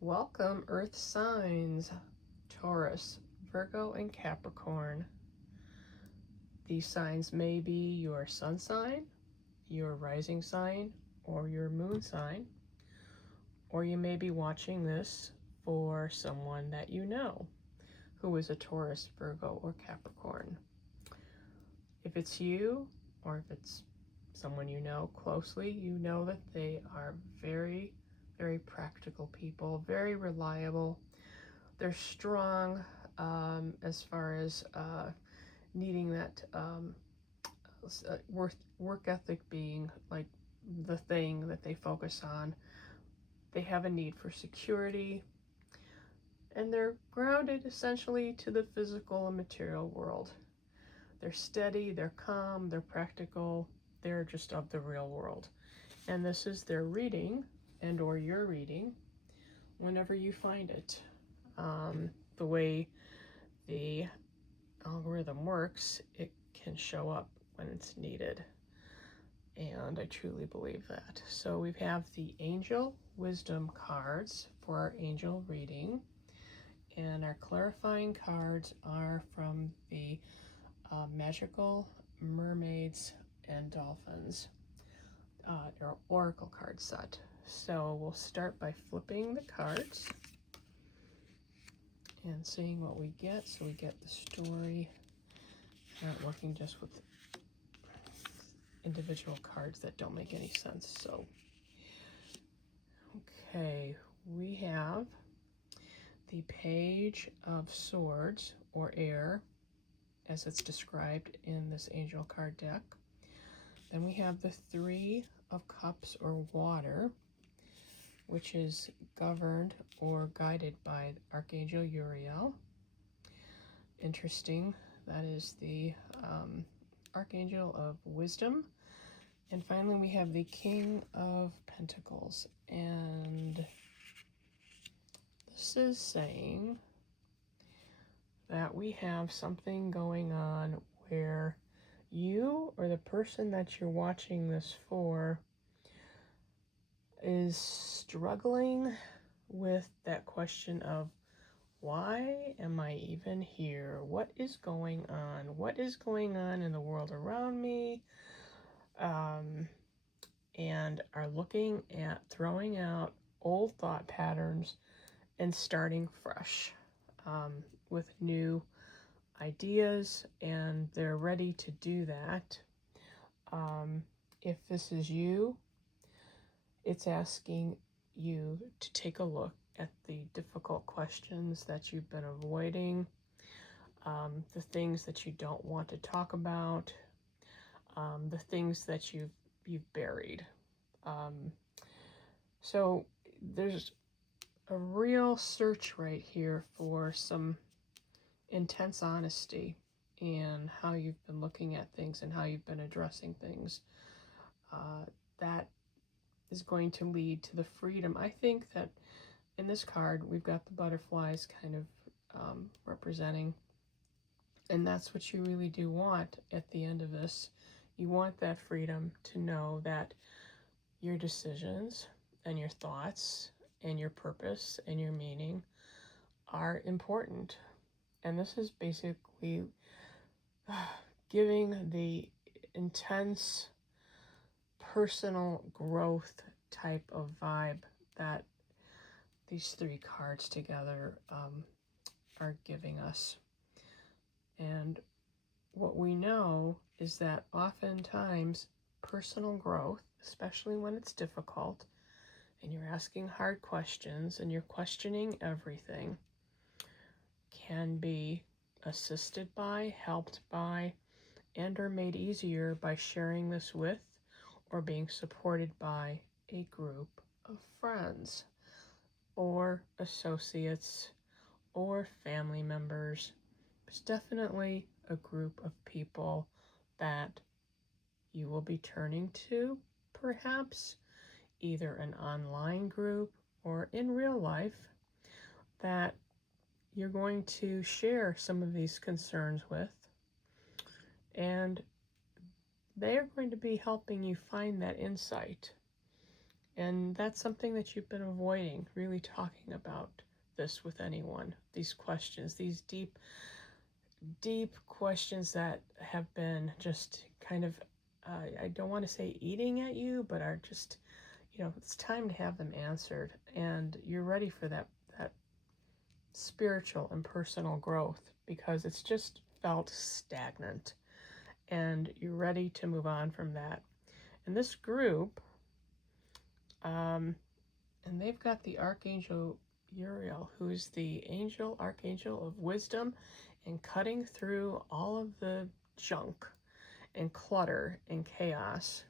Welcome, Earth signs, Taurus, Virgo, and Capricorn. These signs may be your sun sign, your rising sign, or your moon sign, or you may be watching this for someone that you know who is a Taurus, Virgo, or Capricorn. If it's you, or if it's someone you know closely, you know that they are very, very practical people, very reliable. They're strong as far as needing that work ethic being like the thing that they focus on. They have a need for security, and they're grounded essentially to the physical and material world. They're steady, they're calm, they're practical, they're just of the real world. And this is their reading and or your reading whenever you find it. The way the algorithm works, it can show up when it's needed. And I truly believe that. So we have the Angel Wisdom cards for our angel reading. And our clarifying cards are from the Magical Mermaids and Dolphins, their oracle card set. So we'll start by flipping the cards and seeing what we get. So we get the story, not working just with individual cards that don't make any sense. So, okay, we have the Page of Swords, or Air, as it's described in this angel card deck. Then we have the Three of Cups, or Water, which is governed or guided by Archangel Uriel. Interesting, that is the Archangel of Wisdom. And finally we have the King of Pentacles, and this is saying that we have something going on where you or the person that you're watching this for is struggling with that question of, why am I even here? What is going on? What is going on in the world around me? And are looking at throwing out old thought patterns and starting fresh with new ideas, and they're ready to do that. If this is you, it's asking you to take a look at the difficult questions that you've been avoiding, the things that you don't want to talk about, the things that you've buried. So there's a real search right here for some intense honesty in how you've been looking at things and how you've been addressing things. That is going to lead to the freedom. I think that in this card, we've got the butterflies kind of representing, and that's what you really do want at the end of this. You want that freedom to know that your decisions and your thoughts and your purpose and your meaning are important. And this is basically giving the intense personal growth type of vibe that these three cards together are giving us. And what we know is that oftentimes personal growth, especially when it's difficult and you're asking hard questions and you're questioning everything, can be assisted by, helped by, and or made easier by sharing this with or being supported by a group of friends or associates or family members. There's definitely a group of people that you will be turning to, perhaps either an online group or in real life, that you're going to share some of these concerns with, and they are going to be helping you find that insight And that's something that you've been avoiding, really talking about this with anyone. These questions, these deep, deep questions that have been just kind of, I don't want to say eating at you, but are just, it's time to have them answered. And you're ready for that spiritual and personal growth, because it's just felt stagnant. And you're ready to move on from that. And this group, and they've got the Archangel Uriel, who's the archangel of wisdom and cutting through all of the junk and clutter and chaos,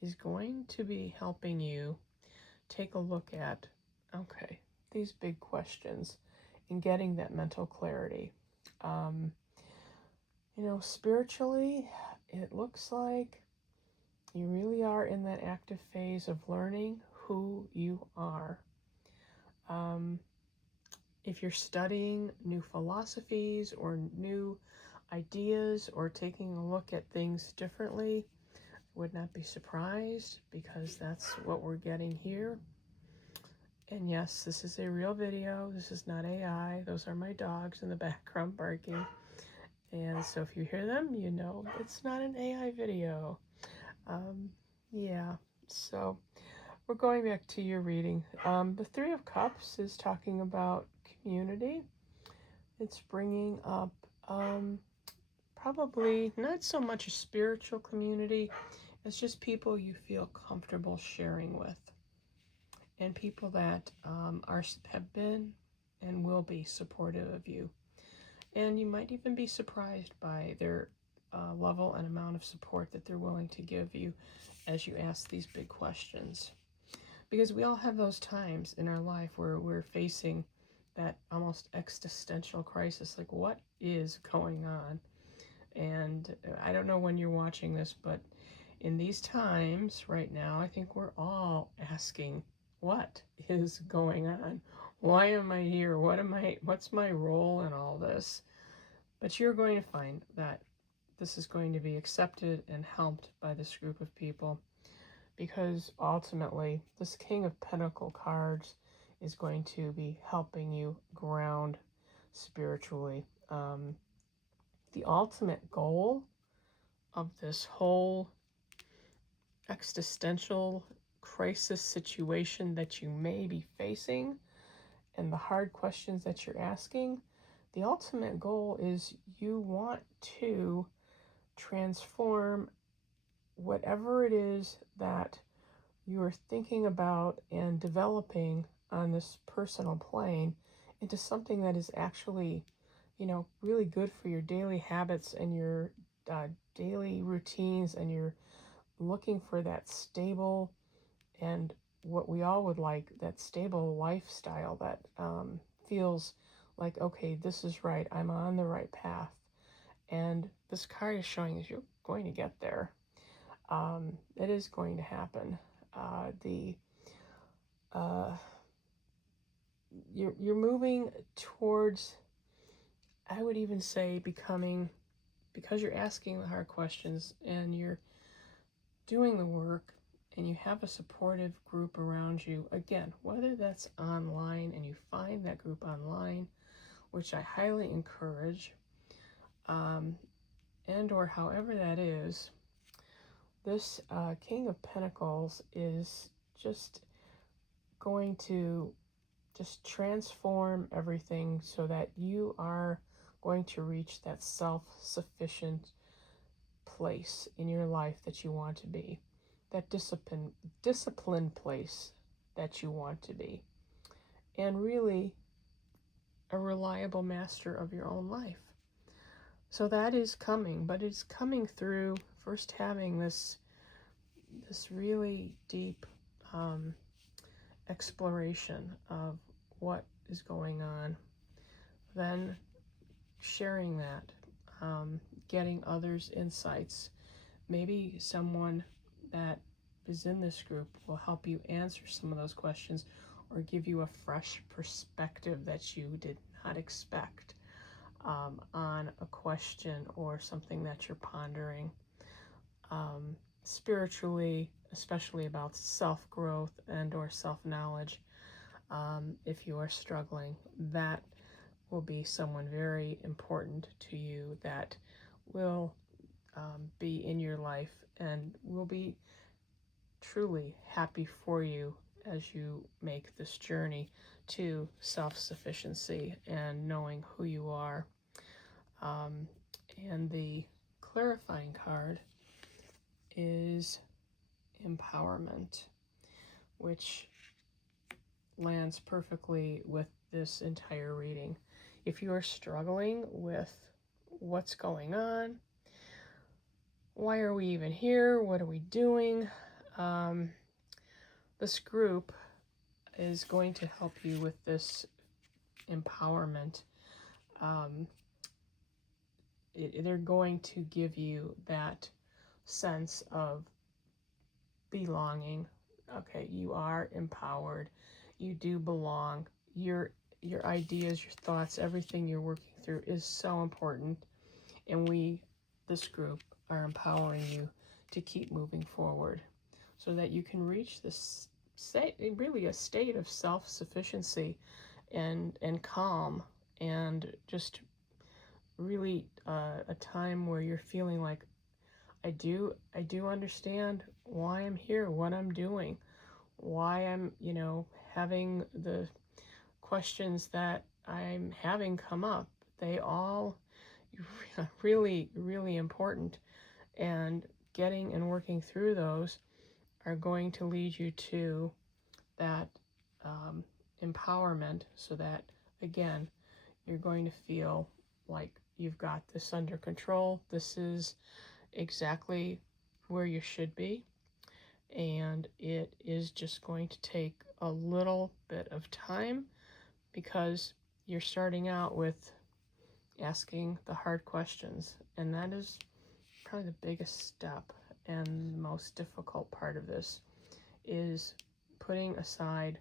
is going to be helping you take a look at, okay, these big questions and getting that mental clarity. Spiritually, it looks like you really are in that active phase of learning who you are. If you're studying new philosophies or new ideas or taking a look at things differently, would not be surprised, because that's what we're getting here. And yes, this is a real video. This is not AI. Those are my dogs in the background barking. And so if you hear them, you know it's not an AI video. Yeah, so we're going back to your reading. The Three of Cups is talking about community. It's bringing up probably not so much a spiritual community. It's just people you feel comfortable sharing with, and people that have been and will be supportive of you. And you might even be surprised by their level and amount of support that they're willing to give you as you ask these big questions. Because we all have those times in our life where we're facing that almost existential crisis, like what is going on? And I don't know when you're watching this, but in these times right now, I think we're all asking, what is going on? Why am I here? What's my role in all this? But you're going to find that this is going to be accepted and helped by this group of people, because ultimately this King of Pentacle cards is going to be helping you ground spiritually. The ultimate goal of this whole existential crisis situation that you may be facing and the hard questions that you're asking, the ultimate goal is you want to transform whatever it is that you're thinking about and developing on this personal plane into something that is actually, really good for your daily habits and your daily routines, and you're looking for that stable and what we all would like, that stable lifestyle that feels like, okay, this is right, I'm on the right path. And this card is showing us you're going to get there. It is going to happen. You're moving towards, I would even say, becoming, because you're asking the hard questions and you're doing the work and you have a supportive group around you, again, whether that's online and you find that group online, which I highly encourage, and or however that is, this King of Pentacles is just going to just transform everything so that you are going to reach that self-sufficient place in your life that you want to be, that disciplined place that you want to be, and really a reliable master of your own life. So that is coming, but it's coming through first having this really deep exploration of what is going on, then sharing that, getting others' insights. Maybe someone that is in this group will help you answer some of those questions or give you a fresh perspective that you did not expect on a question or something that you're pondering. Spiritually, especially about self-growth and or self-knowledge. If you are struggling, that will be someone very important to you that will be in your life and will be truly happy for you as you make this journey to self-sufficiency and knowing who you are. And the clarifying card is empowerment, which lands perfectly with this entire reading. If you are struggling with what's going on, why are we even here, what are we doing, this group is going to help you with this empowerment. They're going to give you that sense of belonging. Okay, you are empowered. You do belong. Your ideas, your thoughts, everything you're working through is so important. And this group, are empowering you to keep moving forward so that you can reach this really a state of self-sufficiency and calm, and just really a time where you're feeling like, I do understand why I'm here, what I'm doing, why I'm, having the questions that I'm having come up. They all really, really important, and getting and working through those are going to lead you to that empowerment, so that, again, you're going to feel like you've got this under control. This is exactly where you should be, and it is just going to take a little bit of time because you're starting out with asking the hard questions, and that is probably the biggest step and most difficult part of this, is putting aside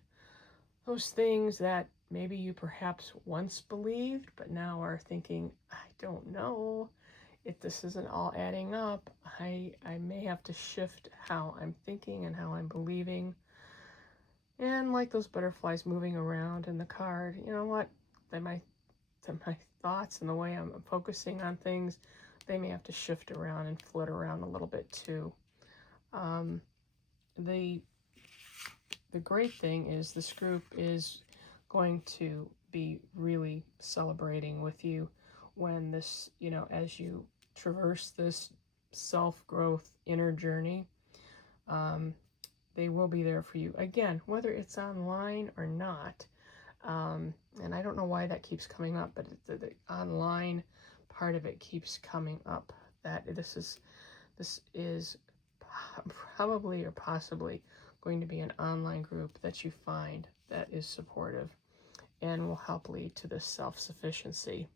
those things that maybe you perhaps once believed but now are thinking, I don't know if this isn't all adding up. I may have to shift how I'm thinking and how I'm believing. And like those butterflies moving around in the card, you know what? My thoughts and the way I'm focusing on things, they may have to shift around and flit around a little bit too. The great thing is this group is going to be really celebrating with you when this, as you traverse this self-growth inner journey. They will be there for you. Again, whether it's online or not. And I don't know why that keeps coming up, but the online part of it keeps coming up. That this is probably or possibly going to be an online group that you find that is supportive and will help lead to this self-sufficiency.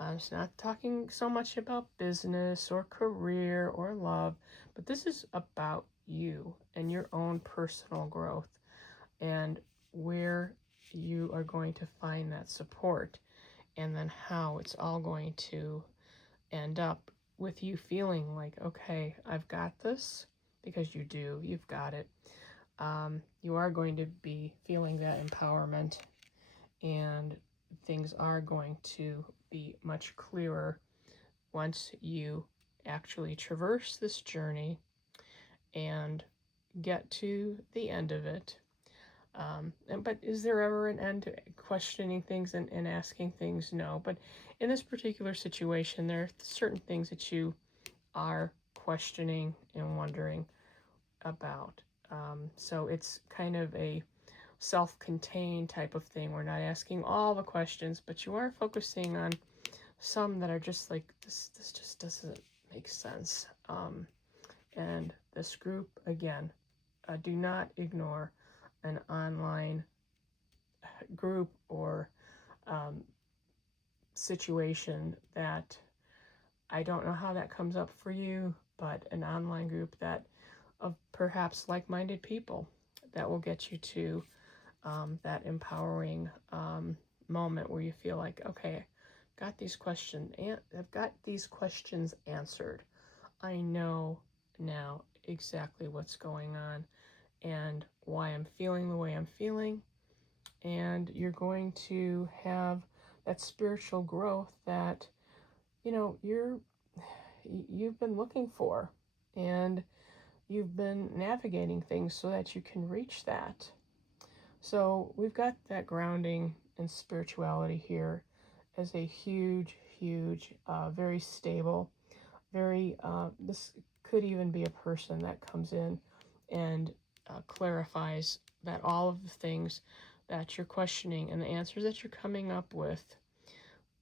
It's not talking so much about business or career or love, but this is about you and your own personal growth and where you are going to find that support, and then how it's all going to end up with you feeling like, okay, I've got this, because you do, you've got it. You are going to be feeling that empowerment, and things are going to be much clearer once you actually traverse this journey and get to the end of it. But is there ever an end to questioning things and asking things? No. But in this particular situation, there are certain things that you are questioning and wondering about. So it's kind of a self-contained type of thing. We're not asking all the questions, but you are focusing on some that are just like, this just doesn't make sense. And this group, again, do not ignore an online group or situation that, I don't know how that comes up for you, but an online group that of perhaps like-minded people that will get you to that empowering moment where you feel like, okay, I've got these questions answered. I know now exactly what's going on and why I'm feeling the way I'm feeling. And you're going to have that spiritual growth that, you know, you've been looking for, and you've been navigating things so that you can reach that. So we've got that grounding in spirituality here as a huge, huge, very stable, this could even be a person that comes in and clarifies that all of the things that you're questioning and the answers that you're coming up with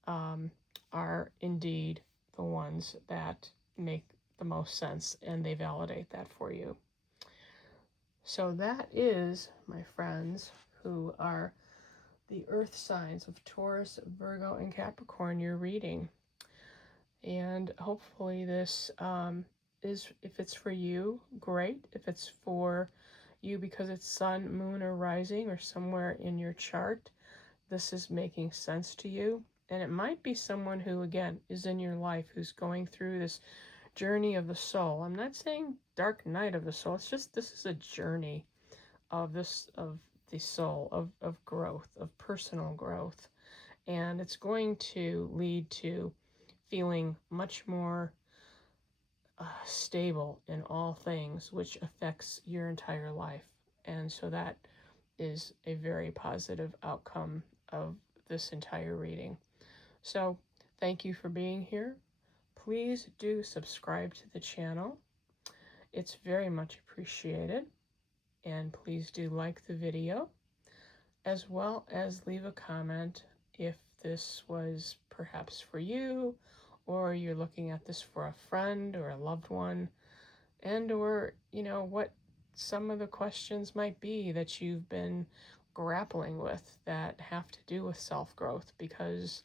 um, are indeed the ones that make the most sense, and they validate that for you. So that is, my friends, who are the earth signs of Taurus, Virgo, and Capricorn, your reading. And hopefully this is, if it's for you, great. If it's for you because it's sun, moon, or rising, or somewhere in your chart, this is making sense to you. And it might be someone who, again, is in your life, who's going through this journey of the soul. I'm not saying dark night of the soul. It's just, this is a journey of the soul, of growth, of personal growth. And it's going to lead to feeling much more stable in all things, which affects your entire life. And so that is a very positive outcome of this entire reading. So thank you for being here. Please do subscribe to the channel. It's very much appreciated. And please do like the video, as well as leave a comment if this was perhaps for you, or you're looking at this for a friend or a loved one, and or, you know, what some of the questions might be that you've been grappling with that have to do with self-growth, because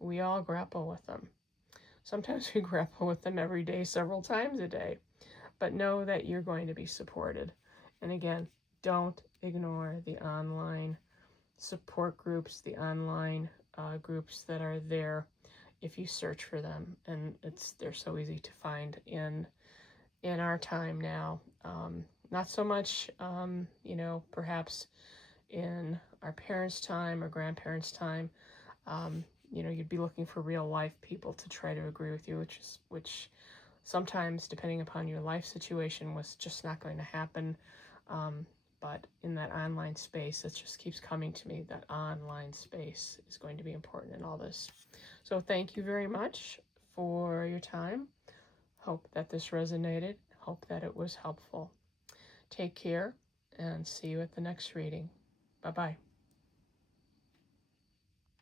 we all grapple with them. Sometimes we grapple with them every day, several times a day, but know that you're going to be supported. And again, don't ignore the online support groups, the online groups that are there if you search for them, and they're so easy to find in our time now. Not so much, perhaps in our parents' time or grandparents' time. You'd be looking for real life people to try to agree with you, which sometimes, depending upon your life situation, was just not going to happen. But in that online space, it just keeps coming to me, that online space is going to be important in all this. So thank you very much for your time. Hope that this resonated. Hope that it was helpful. Take care and see you at the next reading. Bye-bye.